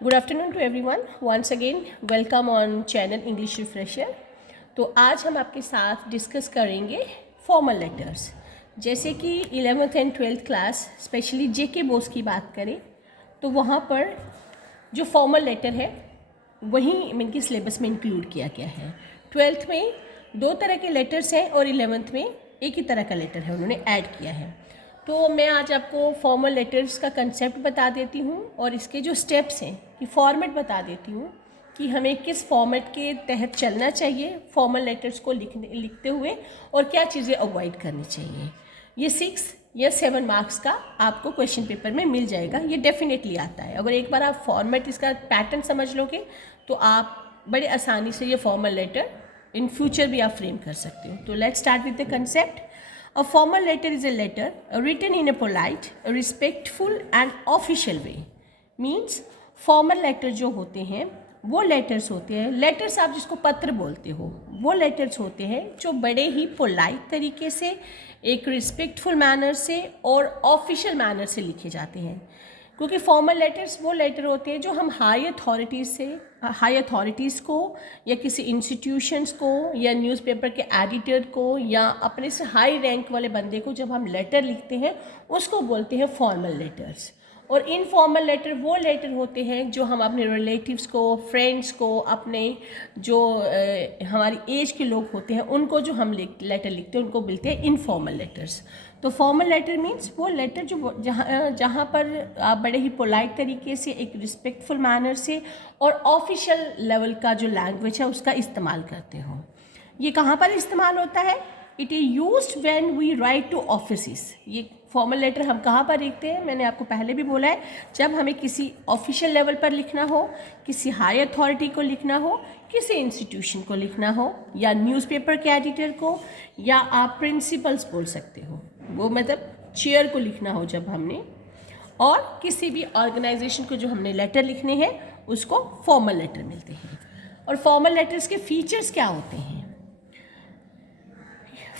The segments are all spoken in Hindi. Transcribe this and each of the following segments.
Good afternoon to everyone. Once again welcome on channel English refresher. तो आज हम आपके साथ डिस्कस करेंगे फॉर्मल लेटर्स। जैसे कि 11th and 12th class specially JK BOSE की बात करें तो वहाँ पर जो फॉर्मल लेटर है वही इनकी सिलेबस में इंक्लूड किया गया है। 12th में दो तरह के लेटर्स हैं और 11th में एक ही तरह का लेटर है, उन्होंने ऐड किया है। तो मैं आज आपको फॉर्मल लेटर्स का कंसेप्ट बता देती हूँ और इसके जो स्टेप्स हैं कि फॉर्मेट बता देती हूँ कि हमें किस फॉर्मेट के तहत चलना चाहिए फॉर्मल लेटर्स को लिखते हुए और क्या चीज़ें अवॉइड करनी चाहिए। ये 6 या 7 मार्क्स का आपको क्वेश्चन पेपर में मिल जाएगा, ये डेफिनेटली आता है। अगर एक बार आप फॉर्मेट इसका पैटर्न समझ लोगे तो आप बड़े आसानी से ये फॉर्मल लेटर इन फ्यूचर भी आप फ्रेम कर सकते हो। तो let's start with the concept. A formal letter is a letter written in a polite, respectful and official way. Means formal letter जो होते हैं वो लेटर्स होते हैं, लेटर्स आप जिसको पत्र बोलते हो वो लेटर्स होते हैं जो बड़े ही पोलाइट तरीके से, एक रिस्पेक्टफुल मैनर से और ऑफिशियल मैनर से लिखे जाते हैं। क्योंकि फॉर्मल लेटर्स वो लेटर होते हैं जो हम हाई अथॉरिटीज़ को या किसी इंस्टीट्यूशंस को या न्यूज़पेपर के एडिटर को या अपने से हाई रैंक वाले बंदे को जब हम लेटर लिखते हैं उसको बोलते हैं फॉर्मल लेटर्स। और इनफॉर्मल लेटर वो लेटर होते हैं जो हम अपने रिलेटिव्स को, फ्रेंड्स को, अपने जो हमारी एज के लोग होते हैं उनको जो हम लेटर लिखते हैं उनको बोलते हैं इनफॉर्मल लेटर्स। तो फॉर्मल लेटर मीन्स वो लेटर जो जहाँ पर आप बड़े ही पोलाइट तरीके से, एक रिस्पेक्टफुल मैनर से और ऑफिशियल लेवल का जो लैंग्वेज है उसका इस्तेमाल करते हो। ये कहाँ पर इस्तेमाल होता है? It is used when we write to offices. ये फॉर्मल लेटर हम कहाँ पर लिखते हैं? मैंने आपको पहले भी बोला है, जब हमें किसी ऑफिशियल लेवल पर लिखना हो, किसी हाई अथॉरिटी को लिखना हो, किसी इंस्टीट्यूशन को लिखना हो, या न्यूज़पेपर के एडिटर को, या आप प्रिंसिपल्स बोल सकते हो, वो मतलब चेयर को लिखना हो जब हमने, और किसी भी ऑर्गेनाइजेशन को जो हमने लेटर लिखने हैं उसको फॉर्मल लेटर मिलते हैं। और फॉर्मल लेटर्स के फीचर्स क्या होते हैं?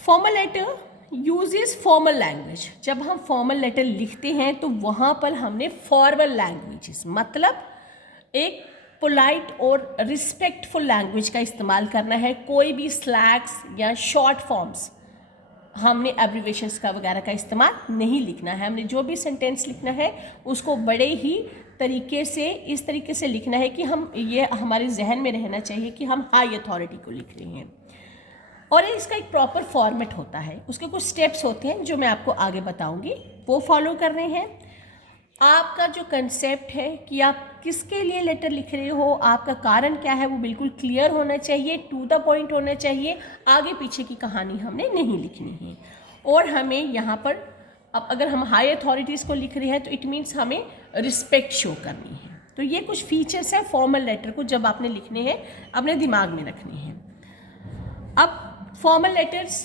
Formal letter uses formal language. जब हम फॉर्मल लेटर लिखते हैं तो वहाँ पर हमने फॉर्मल लैंग्वेजेस मतलब एक पोलाइट और रिस्पेक्टफुल लैंग्वेज का इस्तेमाल करना है। कोई भी स्लैग्स या शॉर्ट फॉर्म्स, हमने एब्रीवेशंस का वगैरह का इस्तेमाल नहीं लिखना है। हमने जो भी सेंटेंस लिखना है उसको बड़े ही तरीके से, इस तरीके से लिखना है कि हम ये हमारे जहन में रहना चाहिए कि हम हाई अथॉरिटी को लिख रहे हैं। और इसका एक प्रॉपर फॉर्मेट होता है, उसके कुछ स्टेप्स होते हैं जो मैं आपको आगे बताऊंगी, वो फॉलो करने हैं। आपका जो कंसेप्ट है कि आप किसके लिए लेटर लिख रहे हो, आपका कारण क्या है, वो बिल्कुल क्लियर होना चाहिए, टू द पॉइंट होना चाहिए। आगे पीछे की कहानी हमने नहीं लिखनी है। और हमें यहाँ पर अब अगर हम हाई अथॉरिटीज़ को लिख रहे हैं तो इट मीन्स हमें रिस्पेक्ट शो करनी है। तो ये कुछ फीचर्स हैं फॉर्मल लेटर को जब आपने लिखने हैं, अपने दिमाग में रखने हैं। अब फॉर्मल लेटर्स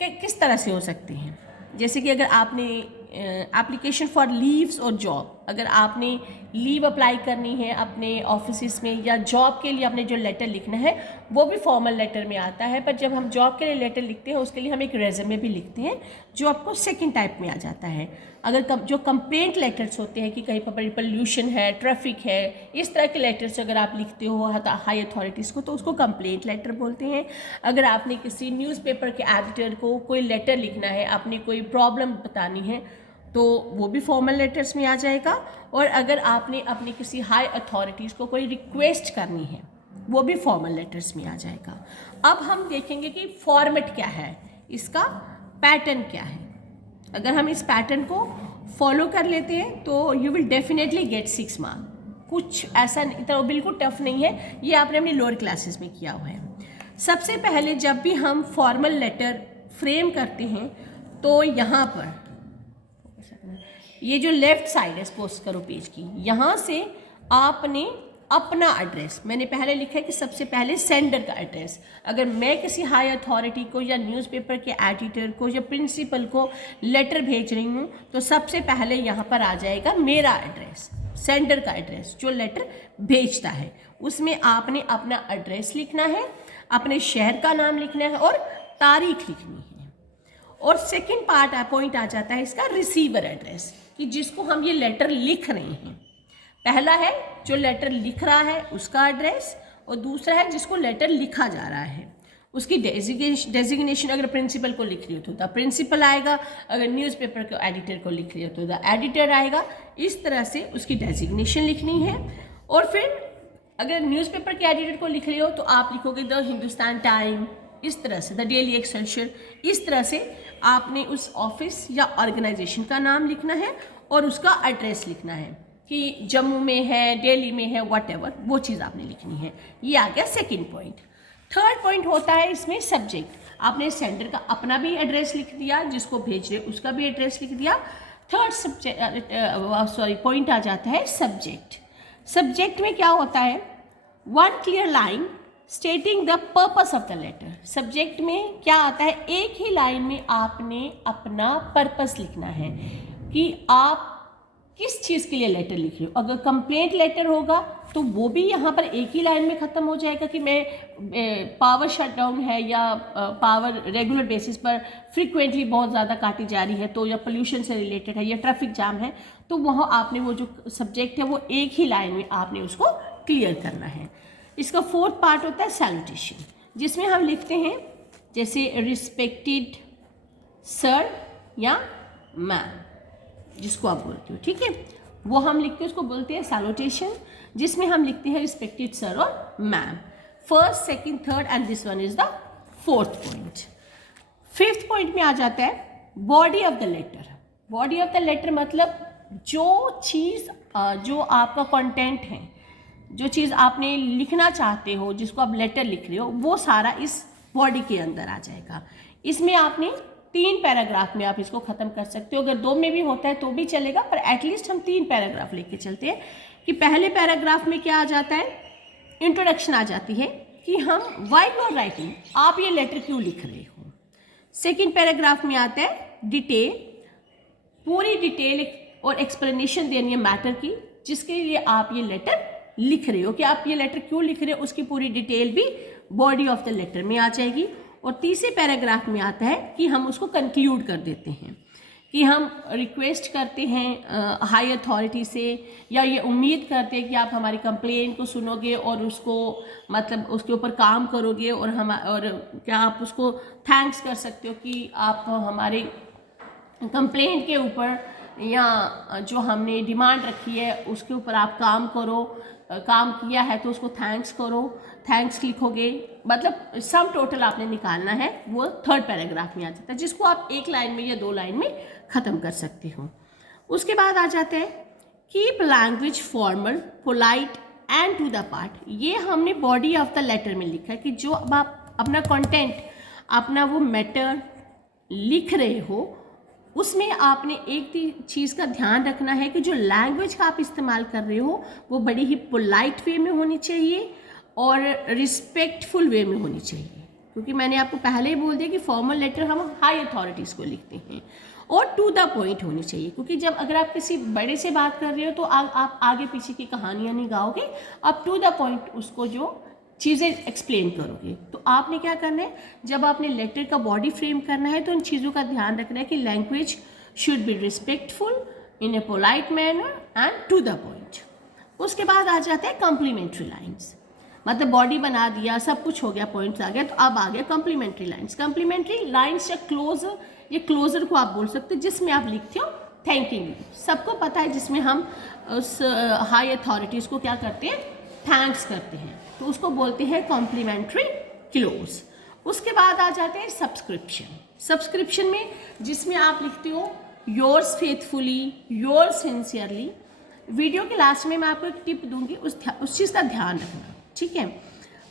किस तरह से हो सकते हैं? जैसे कि अगर आपने एप्लीकेशन फॉर लीव्स और जॉब, अगर आपने लीव अप्लाई करनी है अपने ऑफिस में या जॉब के लिए आपने जो लेटर लिखना है वो भी फॉर्मल लेटर में आता है। पर जब हम जॉब के लिए लेटर लिखते हैं उसके लिए हम एक रेज्यूमे भी लिखते हैं जो आपको सेकंड टाइप में आ जाता है। अगर जो कंप्लेंट लेटर्स होते हैं कि कहीं पर पोल्यूशन है, ट्रैफिक है, इस तरह के लेटर्स अगर आप लिखते हो हाई अथॉरिटीज़ को तो उसको कंप्लेंट लेटर बोलते हैं। अगर आपने किसी न्यूज़पेपर के एडिटर को कोई लेटर लिखना है, आपने कोई प्रॉब्लम बतानी है तो वो भी फॉर्मल लेटर्स में आ जाएगा। और अगर आपने अपनी किसी हाई अथॉरिटीज़ को कोई रिक्वेस्ट करनी है वो भी फॉर्मल लेटर्स में आ जाएगा। अब हम देखेंगे कि फॉर्मेट क्या है, इसका पैटर्न क्या है। अगर हम इस पैटर्न को फॉलो कर लेते हैं तो you will definitely get 6 marks. कुछ ऐसा इतना बिल्कुल टफ नहीं है, ये आपने अपनी लोअर क्लासेस में किया हुआ है। सबसे पहले जब भी हम फॉर्मल लेटर फ्रेम करते हैं तो यहाँ पर ये जो लेफ्ट साइड है, सपोज करो पेज की, यहाँ से आपने अपना एड्रेस, मैंने पहले लिखा है कि सबसे पहले सेंडर का एड्रेस। अगर मैं किसी हाई अथॉरिटी को या न्यूज़पेपर के एडिटर को या प्रिंसिपल को लेटर भेज रही हूँ तो सबसे पहले यहाँ पर आ जाएगा मेरा एड्रेस, सेंडर का एड्रेस जो लेटर भेजता है। उसमें आपने अपना एड्रेस लिखना है, अपने शहर का नाम लिखना है और तारीख लिखनी है। और सेकेंड पॉइंट आ जाता है इसका रिसीवर एड्रेस, कि जिसको हम ये लेटर लिख रहे हैं। पहला है जो लेटर लिख रहा है उसका एड्रेस, और दूसरा है जिसको लेटर लिखा जा रहा है उसकी डेजिग्नेशन। अगर प्रिंसिपल को लिख रही हो तो द प्रिंसिपल आएगा, अगर न्यूज़पेपर के एडिटर को लिख रही हो तो द एडिटर आएगा। इस तरह से उसकी डेजिग्नेशन लिखनी है। और फिर अगर न्यूज़पेपर के एडिटर को लिख रही हो तो आप लिखोगे द हिंदुस्तान टाइम, इस तरह से द डेली एक्सेलसियर। इस तरह से आपने उस ऑफिस या ऑर्गेनाइजेशन का नाम लिखना है और उसका एड्रेस लिखना है कि जम्मू में है, दिल्ली में है, व्हाटएवर, वो चीज़ आपने लिखनी है। ये आ गया सेकंड पॉइंट। थर्ड पॉइंट होता है इसमें सब्जेक्ट। आपने सेंडर का अपना भी एड्रेस लिख दिया, जिसको भेज रहे उसका भी एड्रेस लिख दिया। थर्ड पॉइंट आ जाता है सब्जेक्ट। सब्जेक्ट में क्या होता है, one clear line stating the purpose of the letter. Subject में क्या आता है, एक ही लाइन में आपने अपना पर्पस लिखना है कि आप किस चीज़ के लिए लेटर लिख रहे हो। अगर कंप्लेंट लेटर होगा तो वो भी यहाँ पर एक ही लाइन में ख़त्म हो जाएगा कि मैं पावर शटडाउन है या पावर रेगुलर बेसिस पर फ्रीक्वेंटली बहुत ज़्यादा काटी जा रही है तो, या पोल्यूशन से रिलेटेड है या ट्रैफिक जाम है, तो वहाँ आपने वो जो सब्जेक्ट है वो एक ही लाइन में आपने उसको क्लियर करना है। इसका फोर्थ पार्ट होता है सैल्यूटेशन, जिसमें हम लिखते हैं जैसे रिस्पेक्टेड सर या मैम, जिसको आप बोलते हो, ठीक है, वो हम लिखते हैं, उसको बोलते हैं सैल्यूटेशन, जिसमें हम लिखते हैं रिस्पेक्टेड सर और ma'am. First, second, third and this one is the fourth point. Fifth point में आ जाता है body of the letter. Body of the letter मतलब जो चीज़ जो आपका कंटेंट है, जो चीज़ आपने लिखना चाहते हो, जिसको आप लेटर लिख रहे हो, वो सारा इस बॉडी के अंदर आ जाएगा। इसमें आपने 3 पैराग्राफ में आप इसको ख़त्म कर सकते हो। अगर 2 में भी होता है तो भी चलेगा, पर एटलीस्ट हम 3 पैराग्राफ लेके चलते हैं कि पहले पैराग्राफ में क्या आ जाता है, इंट्रोडक्शन आ जाती है कि हम व्हाई यू आर राइटिंग, आप ये लेटर क्यों लिख रहे हो। सेकेंड पैराग्राफ में आता है डिटेल, पूरी डिटेल और एक्सप्लेनेशन देनी है मैटर की, जिसके लिए आप ये लेटर लिख रहे हो, कि आप ये लेटर क्यों लिख रहे हो उसकी पूरी डिटेल भी बॉडी ऑफ द लेटर में आ जाएगी। और तीसरे पैराग्राफ में आता है कि हम उसको कंक्लूड कर देते हैं कि हम रिक्वेस्ट करते हैं हाई अथॉरिटी से, या ये उम्मीद करते हैं कि आप हमारी कंप्लेंट को सुनोगे और उसको मतलब उसके ऊपर काम करोगे, और क्या आप उसको थैंक्स कर सकते हो कि आप हमारे कंप्लेंट के ऊपर या जो हमने डिमांड रखी है उसके ऊपर आप काम करो, काम किया है तो उसको थैंक्स करो, थैंक्स लिखोगे। मतलब सम टोटल आपने निकालना है, वो थर्ड पैराग्राफ में आ जाता है, जिसको आप 1 लाइन में या 2 लाइन में ख़त्म कर सकते हो। उसके बाद आ जाते हैं keep language formal, polite and to the part. ये हमने बॉडी ऑफ द लेटर में लिखा है कि जो अब आप अपना कंटेंट, अपना वो मैटर लिख रहे हो, उसमें आपने एक चीज़ का ध्यान रखना है कि जो लैंग्वेज का आप इस्तेमाल कर रहे हो वो बड़ी ही पोलाइट वे में होनी चाहिए और रिस्पेक्टफुल वे में होनी चाहिए। क्योंकि मैंने आपको पहले ही बोल दिया कि फॉर्मल लेटर हम हाई अथॉरिटीज़ को लिखते हैं, और टू द पॉइंट होनी चाहिए। क्योंकि जब अगर आप किसी बड़े से बात कर रहे हो तो आप आगे पीछे की कहानियाँ नहीं गाओगे, आप टू द पॉइंट उसको जो चीज़ें एक्सप्लेन करोगे। तो आपने क्या करना है, जब आपने लेटर का बॉडी फ्रेम करना है तो उन चीज़ों का ध्यान रखना है कि language should be respectful in a polite manner and to the point. उसके बाद आ जाते हैं कॉम्प्लीमेंट्री लाइन्स। मतलब बॉडी बना दिया, सब कुछ हो गया, पॉइंट्स आ गया, तो अब आ गया कॉम्प्लीमेंट्री लाइन्स। कॉम्प्लीमेंट्री लाइन्स या क्लोजर, ये क्लोजर को आप बोल सकते हो, जिसमें आप लिखते हो थैंकिंग यू। सबको पता है जिसमें हम उस हाई अथॉरिटीज़ को क्या करते हैं, थैंक्स करते हैं, तो उसको बोलते हैं कॉम्प्लीमेंट्री क्लोज। उसके बाद आ जाते हैं सब्सक्रिप्शन। सब्सक्रिप्शन में जिसमें आप लिखते हो yours faithfully, yours sincerely. Video के लास्ट में मैं आपको एक टिप दूंगी, उस चीज़ का ध्यान रखना, ठीक है।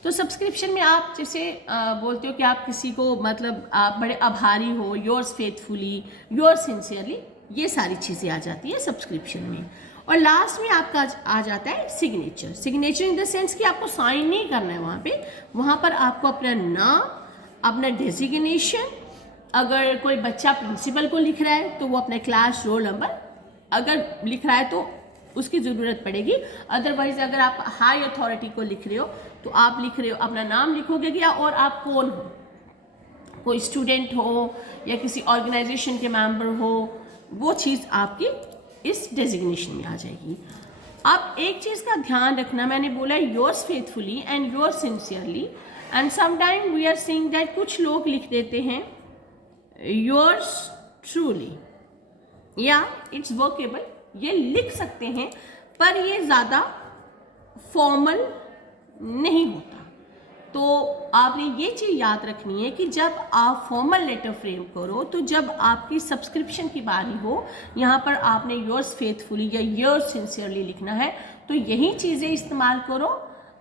तो सब्सक्रिप्शन में आप जैसे बोलते हो कि आप किसी को मतलब आप बड़े आभारी हो, योर्स फेथफुली, योर्स सिंसियरली, ये सारी चीज़ें आ जाती है सब्सक्रिप्शन में। और लास्ट में आपका आ जाता है signature. Signature in the sense कि आपको साइन नहीं करना है वहाँ पर आपको अपना नाम, अपना डेजिग्नेशन, अगर कोई बच्चा प्रिंसिपल को लिख रहा है तो वो अपना क्लास रोल नंबर अगर लिख रहा है तो उसकी ज़रूरत पड़ेगी। अदरवाइज अगर आप हाई अथॉरिटी को लिख रहे हो तो आप लिख रहे हो अपना नाम लिखोगे क्या, और आप कौन हो, कोई स्टूडेंट हो या किसी ऑर्गेनाइजेशन के मेंबर हो, वो चीज़ आपकी इस डेजिग्नेशन में आ जाएगी। अब एक चीज़ का ध्यान रखना, मैंने बोला yours faithfully and yours sincerely, and sometime we are seeing that कुछ लोग लिख देते हैं योर्स ट्रूली, या इट्स वर्केबल, ये लिख सकते हैं पर ये ज़्यादा फॉर्मल नहीं होता। तो आपने ये चीज़ याद रखनी है कि जब आप फॉर्मल लेटर फ्रेम करो तो जब आपकी सब्सक्रिप्शन की बारी हो, यहाँ पर आपने योर्स फेथफुली या योर्स सिंसियरली लिखना है, तो यही चीज़ें इस्तेमाल करो।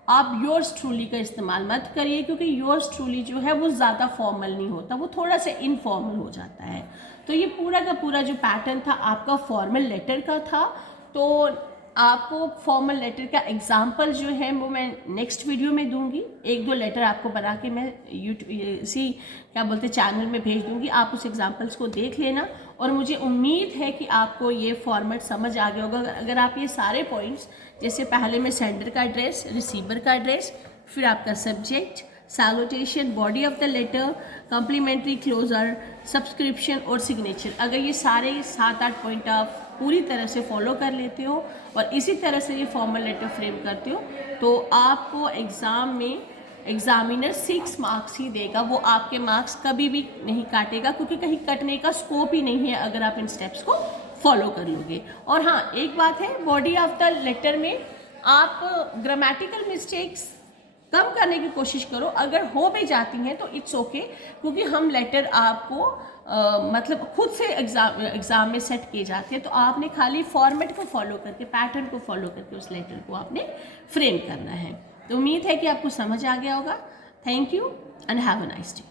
आप योर्स ट्रूली का इस्तेमाल मत करिए, क्योंकि योर्स ट्रूली जो है वो ज़्यादा फॉर्मल नहीं होता, वो थोड़ा सा इनफॉर्मल हो जाता है। तो ये पूरा का पूरा जो पैटर्न था आपका फॉर्मल लेटर का था। तो आपको फॉर्मल लेटर का एग्जाम्पल जो है वो मैं नेक्स्ट वीडियो में दूंगी। एक दो लेटर आपको बना के मैं इसी क्या बोलते चैनल में भेज दूंगी, आप उस एग्जाम्पल्स को देख लेना। और मुझे उम्मीद है कि आपको ये फॉर्मेट समझ आ गया होगा। अगर आप ये सारे पॉइंट्स, जैसे पहले में सेंडर का एड्रेस, रिसीवर का एड्रेस, फिर आपका subject, salutation, body of the letter, complimentary closure, subscription और सिग्नेचर, अगर ये सारे 7-8 पॉइंट आप पूरी तरह से फॉलो कर लेते हो और इसी तरह से ये फॉर्मल लेटर फ्रेम करते हो, तो आपको एग्ज़ाम में एग्जामिनर 6 मार्क्स ही देगा, वो आपके मार्क्स कभी भी नहीं काटेगा, क्योंकि कहीं कटने का स्कोप ही नहीं है अगर आप इन स्टेप्स को फॉलो कर लोगे। और हाँ, एक बात है, बॉडी ऑफ द लेटर में आप ग्रामेटिकल मिस्टेक्स कम करने की कोशिश करो, अगर हो भी जाती हैं तो इट्स ओके, क्योंकि हम लेटर आपको मतलब खुद से एग्ज़ाम में सेट किए जाते हैं। तो आपने खाली फॉर्मेट को फॉलो करके, पैटर्न को फॉलो करके उस लेटर को आपने फ्रेम करना है। तो उम्मीद है कि आपको समझ आ गया होगा। Thank you and have a nice day.